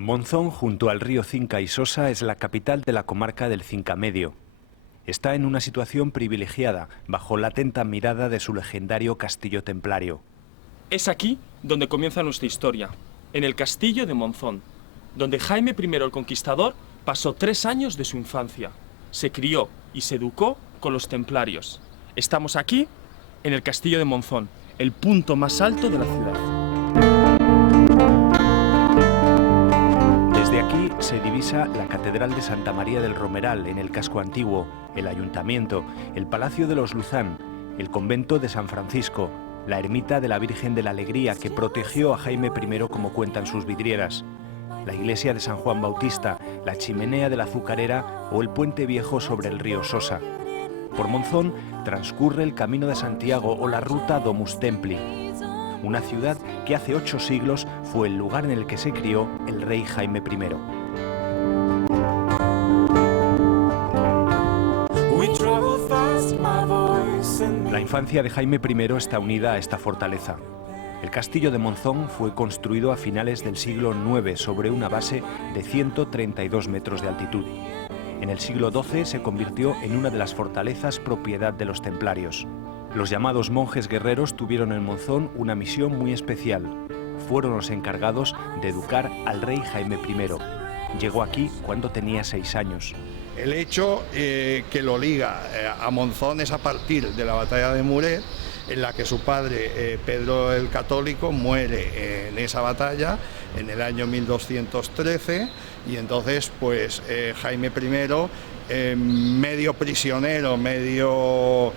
Monzón, junto al río Cinca y Sosa, es la capital de la comarca del Cinca Medio. Está en una situación privilegiada, bajo la atenta mirada de su legendario castillo templario. Es aquí donde comienza nuestra historia, en el castillo de Monzón, donde Jaime I el Conquistador pasó 3 años de su infancia. Se crió y se educó con los templarios. Estamos aquí, en el castillo de Monzón, el punto más alto de la ciudad. Desde aquí se divisa la Catedral de Santa María del Romeral en el casco antiguo, el Ayuntamiento, el Palacio de los Luzán, el Convento de San Francisco, la Ermita de la Virgen de la Alegría que protegió a Jaime I como cuentan sus vidrieras, la Iglesia de San Juan Bautista, la Chimenea de la Azucarera o el Puente Viejo sobre el río Sosa. Por Monzón transcurre el Camino de Santiago o la Ruta Domus Templi, una ciudad que hace 8 siglos fue el lugar en el que se crió el rey Jaime I. La infancia de Jaime I está unida a esta fortaleza. El castillo de Monzón fue construido a finales del siglo IX sobre una base de 132 metros de altitud. En el siglo XII se convirtió en una de las fortalezas propiedad de los templarios. Los llamados monjes guerreros tuvieron en Monzón una misión muy especial. Fueron los encargados de educar al rey Jaime I. Llegó aquí cuando tenía 6 años. El hecho que lo liga a Monzón es a partir de la batalla de Muret, en la que su padre, Pedro el Católico, muere en esa batalla en el año 1213, y entonces pues Jaime I, medio prisionero, medio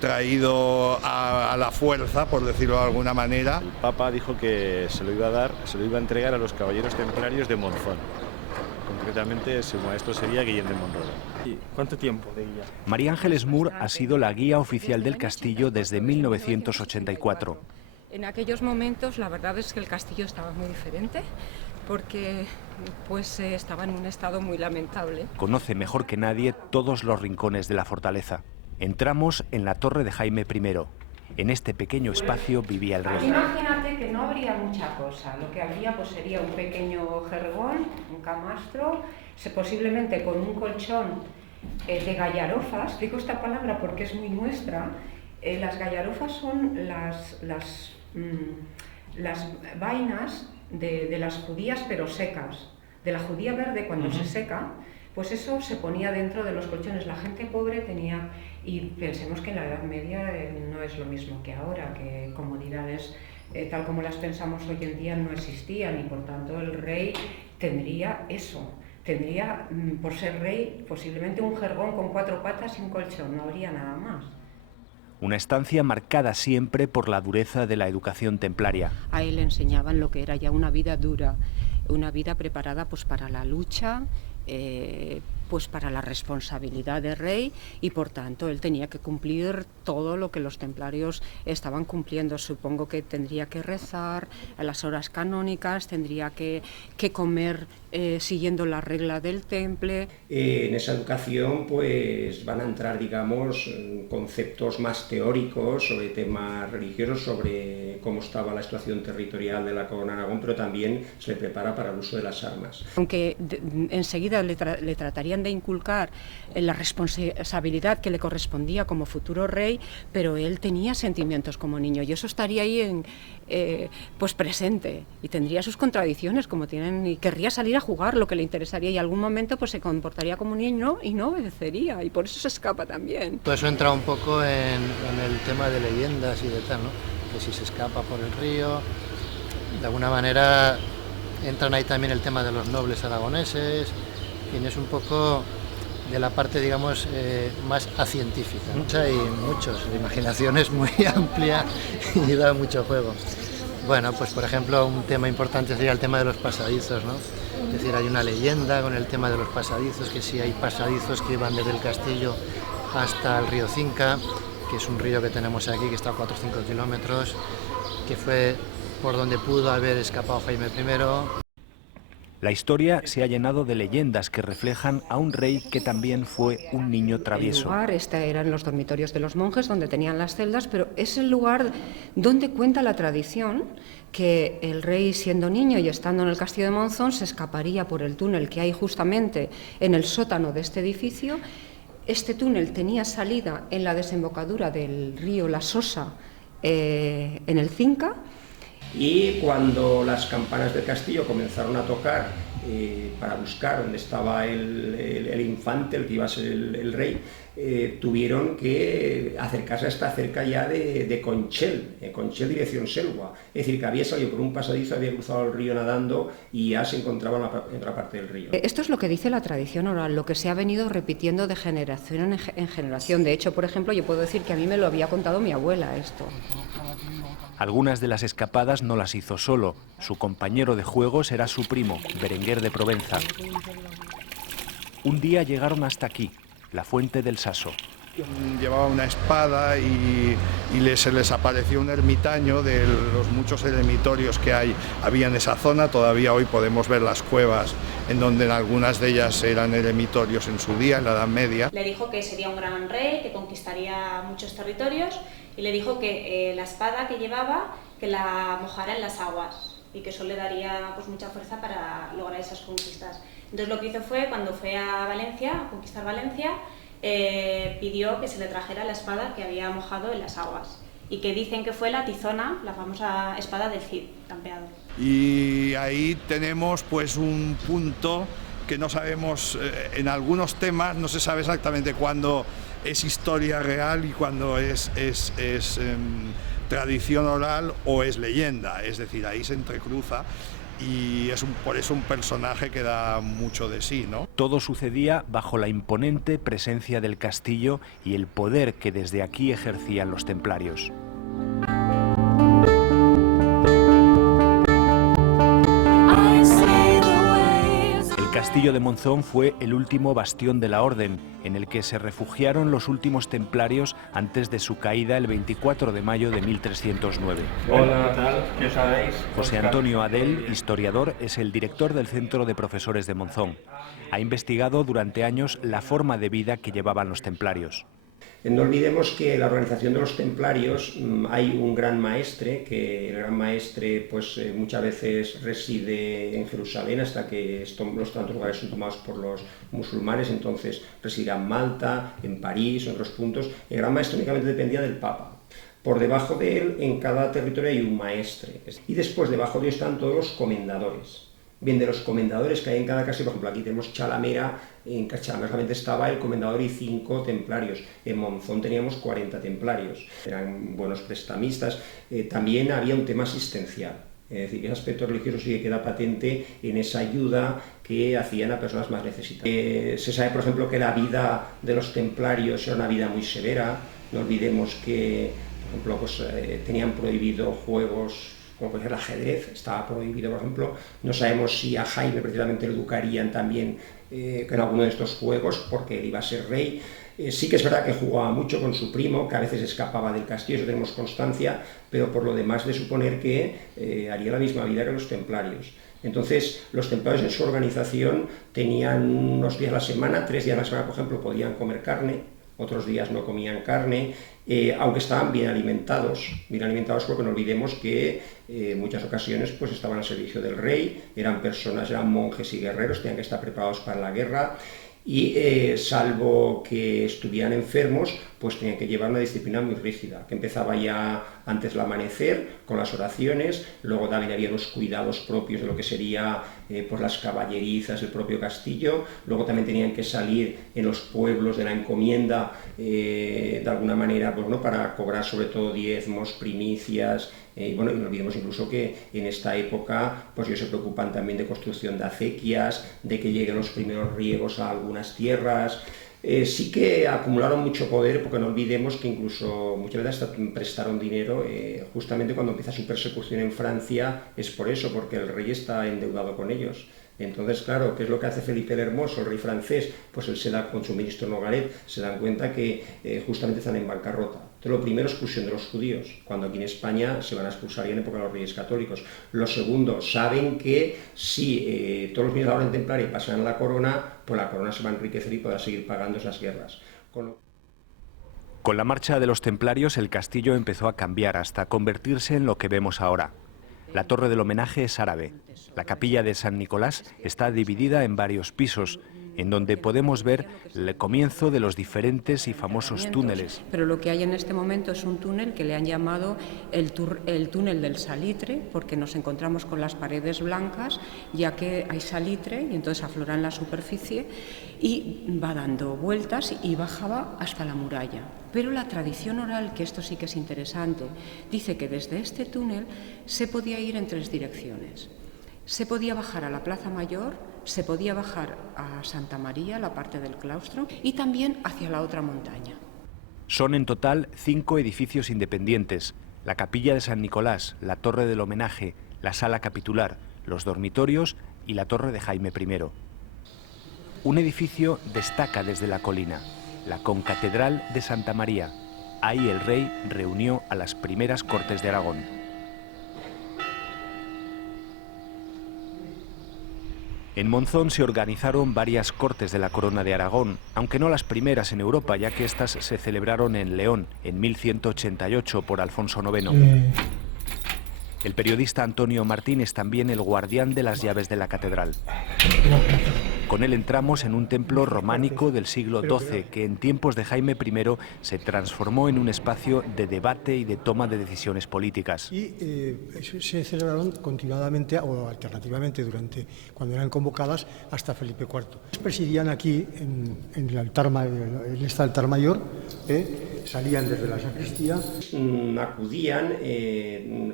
traído a la fuerza, por decirlo de alguna manera. El Papa dijo que se lo iba a entregar a los caballeros templarios de Monzón. Concretamente su maestro sería Guillem de Monroda. ¿Cuánto tiempo de guía? María Ángeles Moore ha sido la guía oficial del castillo desde 1984. En aquellos momentos la verdad es que el castillo estaba muy diferente, porque pues estaba en un estado muy lamentable. Conoce mejor que nadie todos los rincones de la fortaleza. Entramos en la torre de Jaime I. En este pequeño espacio vivía el rey. Imagínate que no habría mucha cosa. Lo que habría pues sería un pequeño jergón, un camastro, posiblemente con un colchón de gallarofas. Digo esta palabra porque es muy nuestra. Las gallarofas son las vainas de las judías pero secas. De la judía verde cuando se seca, pues eso se ponía dentro de los colchones. La gente pobre tenía, y pensemos que en la Edad Media no es lo mismo que ahora, que comodidades tal como las pensamos hoy en día no existían, y por tanto el rey tendría eso. Tendría, por ser rey, posiblemente un jergón con 4 patas y un colchón, no habría nada más. Una estancia marcada siempre por la dureza de la educación templaria. A él le enseñaban lo que era ya una vida dura, una vida preparada pues para la lucha, pues para la responsabilidad de rey, y por tanto él tenía que cumplir todo lo que los templarios estaban cumpliendo. Supongo que tendría que rezar a las horas canónicas, tendría que comer siguiendo la regla del temple. En esa educación pues van a entrar, digamos, conceptos más teóricos sobre temas religiosos, sobre cómo estaba la situación territorial de la corona de Aragón, pero también se le prepara para el uso de las armas. Aunque enseguida le tratarían de inculcar la responsabilidad que le correspondía como futuro rey, pero él tenía sentimientos como niño, y eso estaría ahí pues presente, y tendría sus contradicciones como tienen, y querría salir a jugar, lo que le interesaría, y en algún momento pues se comportaría como un niño y no obedecería, y por eso se escapa también. Todo eso entra un poco en el tema de leyendas y de tal, ¿no? Que si se escapa por el río, de alguna manera entran ahí también el tema de los nobles aragoneses, y es un poco de la parte, digamos, más acientífica, ¿no? Hay muchos, la imaginación es muy amplia y da mucho juego. Bueno, pues por ejemplo, un tema importante sería el tema de los pasadizos, ¿no? Es decir, hay una leyenda con el tema de los pasadizos, que sí hay pasadizos que van desde el castillo hasta el río Cinca, que es un río que tenemos aquí, que está a 4 o 5 kilómetros, que fue por donde pudo haber escapado Jaime I. La historia se ha llenado de leyendas que reflejan a un rey que también fue un niño travieso. El lugar, eran los dormitorios de los monjes, donde tenían las celdas, pero es el lugar donde cuenta la tradición que el rey, siendo niño y estando en el castillo de Monzón, se escaparía por el túnel que hay justamente en el sótano de este edificio. Este túnel tenía salida en la desembocadura del río La Sosa, en el Cinca. Y cuando las campanas del castillo comenzaron a tocar para buscar dónde estaba el infante, el que iba a ser el rey, tuvieron que acercarse hasta cerca ya de Conchel, Conchel dirección Selva. Es decir, que había salido por un pasadizo, había cruzado el río nadando y ya se encontraba en otra parte del río. Esto es lo que dice la tradición oral, lo que se ha venido repitiendo de generación en generación. De hecho, por ejemplo, yo puedo decir que a mí me lo había contado mi abuela esto. Algunas de las escapadas no las hizo solo. Su compañero de juegos era su primo, Berenguer de Provenza. Un día llegaron hasta aquí, la fuente del Saso. Llevaba una espada y se les apareció un ermitaño de los muchos eremitorios que había en esa zona. Todavía hoy podemos ver las cuevas en donde en algunas de ellas eran eremitorios en su día, en la Edad Media. Le dijo que sería un gran rey, que conquistaría muchos territorios, y le dijo que la espada que llevaba, que la mojara en las aguas y que eso le daría pues mucha fuerza para lograr esas conquistas. Entonces lo que hizo fue, cuando fue a Valencia, a conquistar Valencia, pidió que se le trajera la espada que había mojado en las aguas y que dicen que fue la tizona, la famosa espada del Cid, campeado. Y ahí tenemos pues un punto que no sabemos, en algunos temas no se sabe exactamente cuándo es historia real y cuándo es tradición oral o es leyenda, es decir, ahí se entrecruza y por eso un personaje que da mucho de sí, ¿no? Todo sucedía bajo la imponente presencia del castillo y el poder que desde aquí ejercían los templarios. El castillo de Monzón fue el último bastión de la orden, en el que se refugiaron los últimos templarios antes de su caída el 24 de mayo de 1309. Hola, ¿qué tal? ¿Qué sabéis? José Antonio Adel, historiador, es el director del Centro de Profesores de Monzón. Ha investigado durante años la forma de vida que llevaban los templarios. No olvidemos que en la organización de los templarios hay un gran maestre, que el gran maestre pues, muchas veces reside en Jerusalén hasta que los tantos lugares son tomados por los musulmanes, entonces residirá en Malta, en París, en otros puntos. El gran maestre únicamente dependía del Papa. Por debajo de él, en cada territorio hay un maestre. Y después, debajo de él están todos los comendadores. Bien, de los comendadores que hay en cada casa, por ejemplo, aquí tenemos Chalamera, en Chalamera solamente estaba el comendador y 5 templarios, en Monzón teníamos 40 templarios, eran buenos prestamistas, también había un tema asistencial, es decir, que ese aspecto religioso sí que queda patente en esa ayuda que hacían a personas más necesitadas. Se sabe, por ejemplo, que la vida de los templarios era una vida muy severa, no olvidemos que, por ejemplo, pues, tenían prohibido juegos como puede ser el ajedrez, estaba prohibido, por ejemplo. No sabemos si a Jaime precisamente lo educarían también en alguno de estos juegos, porque él iba a ser rey. Sí que es verdad que jugaba mucho con su primo, que a veces escapaba del castillo, eso tenemos constancia, pero por lo demás de suponer que haría la misma vida que los templarios. Entonces, los templarios en su organización tenían unos días a la semana, 3 días a la semana, por ejemplo, podían comer carne, otros días no comían carne, aunque estaban bien alimentados porque no olvidemos que en muchas ocasiones pues, estaban al servicio del rey, eran monjes y guerreros, tenían que estar preparados para la guerra y salvo que estuvieran enfermos, pues tenían que llevar una disciplina muy rígida, que empezaba ya antes del amanecer con las oraciones, luego también había los cuidados propios de lo que sería pues las caballerizas del propio castillo. Luego también tenían que salir en los pueblos de la encomienda, de alguna manera, pues, ¿no?, para cobrar sobre todo diezmos, primicias. Bueno, y no olvidemos incluso que en esta época pues ellos se preocupan también de construcción de acequias, de que lleguen los primeros riegos a algunas tierras. Sí que acumularon mucho poder, porque no olvidemos que incluso muchas veces prestaron dinero. Justamente cuando empieza su persecución en Francia es por eso, porque el rey está endeudado con ellos. Entonces, claro, ¿qué es lo que hace Felipe el Hermoso, el rey francés? Pues él se da con su ministro Nogaret, se dan cuenta que justamente están en bancarrota. Entonces, lo primero, expulsión de los judíos, cuando aquí en España se van a expulsar ya en época de los Reyes Católicos. Lo segundo, saben que si todos los bienes de la orden templaria pasan a la corona, pues la corona se va a enriquecer y podrá seguir pagando esas guerras. Con la marcha de los templarios, el castillo empezó a cambiar hasta convertirse en lo que vemos ahora. La torre del homenaje es árabe. La capilla de San Nicolás está dividida en varios pisos, en donde podemos ver el comienzo de los diferentes y famosos túneles. Pero lo que hay en este momento es un túnel que le han llamado el túnel del salitre, porque nos encontramos con las paredes blancas, ya que hay salitre y entonces aflora en la superficie y va dando vueltas y bajaba hasta la muralla. Pero la tradición oral, que esto sí que es interesante, dice que desde este túnel se podía ir en 3 direcciones. Se podía bajar a la Plaza Mayor, se podía bajar a Santa María, la parte del claustro, y también hacia la otra montaña. Son en total 5 edificios independientes: la capilla de San Nicolás, la torre del homenaje, la sala capitular, los dormitorios y la torre de Jaime I. Un edificio destaca desde la colina, la concatedral de Santa María. Ahí el rey reunió a las primeras Cortes de Aragón. En Monzón se organizaron varias Cortes de la Corona de Aragón, aunque no las primeras en Europa, ya que estas se celebraron en León en 1188 por Alfonso IX. El periodista Antonio Martín es también el guardián de las llaves de la catedral. Con él entramos en un templo románico del siglo XII que en tiempos de Jaime I se transformó en un espacio de debate y de toma de decisiones políticas. Y se celebraron continuadamente o alternativamente cuando eran convocadas hasta Felipe IV. Presidían aquí en este altar mayor, salían desde la sacristía. Acudían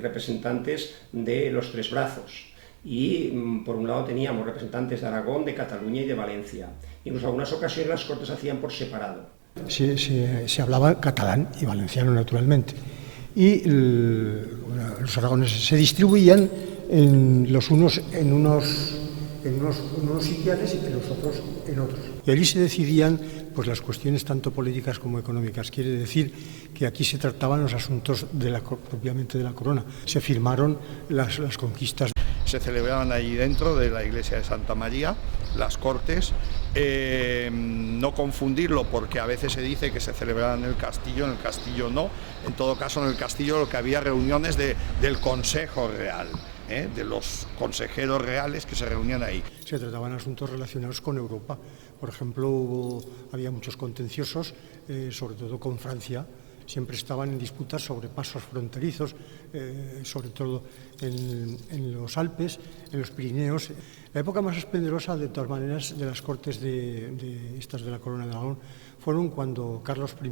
representantes de los 3 brazos. Y por un lado teníamos representantes de Aragón, de Cataluña y de Valencia. Incluso en algunas ocasiones las Cortes se hacían por separado. Se hablaba catalán y valenciano, naturalmente. Y los aragoneses se distribuían los unos en unos sitiales y los otros en otros. Y allí se decidían pues, las cuestiones tanto políticas como económicas. Quiere decir que aquí se trataban los asuntos propiamente de la corona. Se firmaron las conquistas. Se celebraban allí dentro de la iglesia de Santa María, las Cortes. No confundirlo, porque a veces se dice que se celebraban en el castillo no. En todo caso, en el castillo lo que había reuniones del Consejo Real, de los consejeros reales que se reunían ahí. Se trataban asuntos relacionados con Europa. Por ejemplo, había muchos contenciosos, sobre todo con Francia. Siempre estaban en disputas sobre pasos fronterizos, sobre todo en los Alpes, en los Pirineos. La época más esplendorosa, de todas maneras, de las Cortes de la Corona de Aragón fueron cuando Carlos I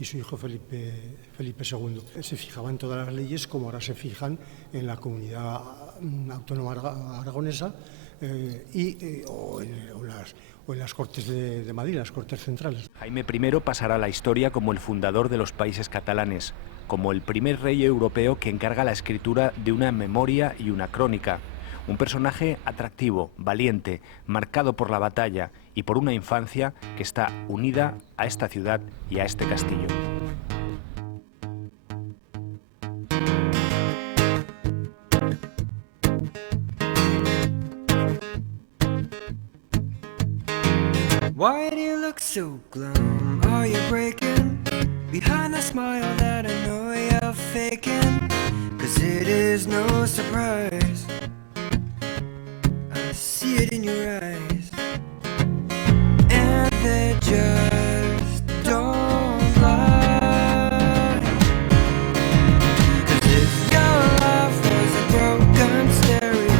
y su hijo Felipe II se fijaban en todas las leyes como ahora se fijan en la comunidad autónoma aragonesa o en las Cortes de Madrid, las Cortes centrales. Jaime I pasará a la historia como el fundador de los Países Catalanes, como el primer rey europeo que encarga la escritura de una memoria y una crónica. Un personaje atractivo, valiente, marcado por la batalla y por una infancia que está unida a esta ciudad y a este castillo. Why do you look so glum? Are you breaking behind the smile that I know you're faking? 'Cause it is no surprise, I see it in your eyes, and they just don't lie. 'Cause if your life was a broken stereo,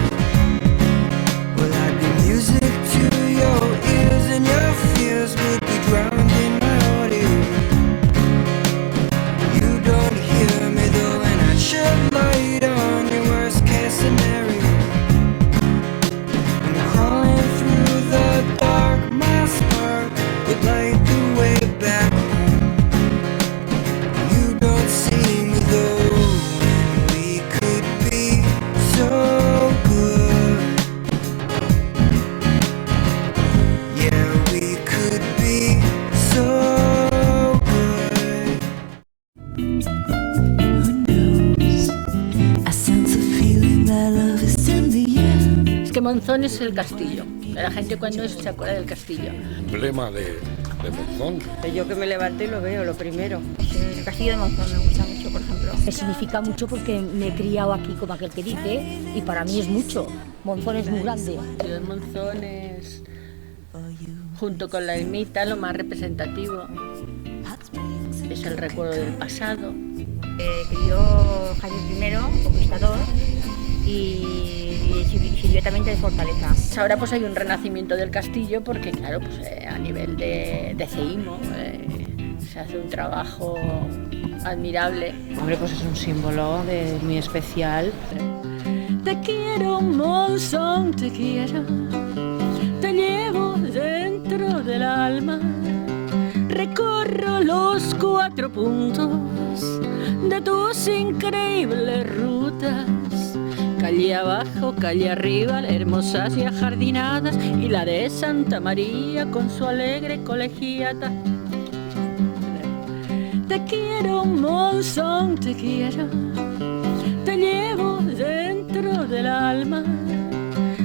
Monzón es el castillo. La gente cuando eso se acuerda del castillo. Emblema de Monzón. Yo que me levanto y lo veo, lo primero. El castillo de Monzón me gusta mucho, por ejemplo. Me significa mucho porque me he criado aquí como aquel que dice, y para mí es mucho. Monzón es muy grande. El Monzón es, junto con la ermita, lo más representativo. Es el recuerdo del pasado. Crió Jaime I, conquistador, y sirvió también de fortaleza. Ahora pues hay un renacimiento del castillo porque, claro, pues, a nivel de ceísmo se hace un trabajo admirable. Hombre, pues es un símbolo muy especial. Te quiero, Monzón, te quiero. Te llevo dentro del alma. Recorro los 4 puntos de tus increíbles rutas. Calle abajo, calle arriba, hermosas y ajardinadas, y la de Santa María con su alegre colegiata. Te quiero, Monzón, te quiero. Te llevo dentro del alma.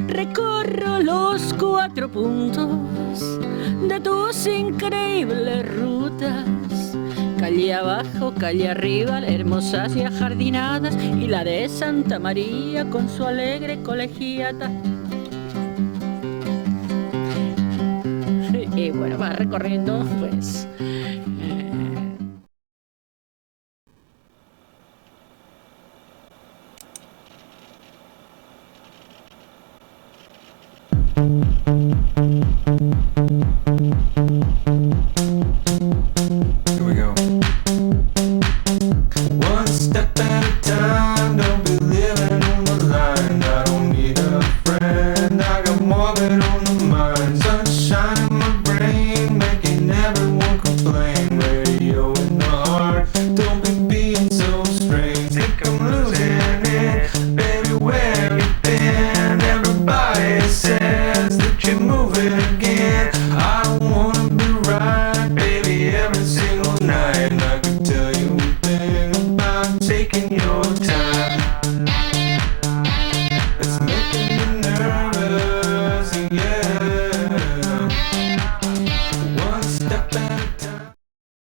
Recorro los 4 puntos de tus increíbles rutas. Calle abajo, calle arriba, hermosas y ajardinadas, y la de Santa María con su alegre colegiata. Y bueno, va recorriendo, pues...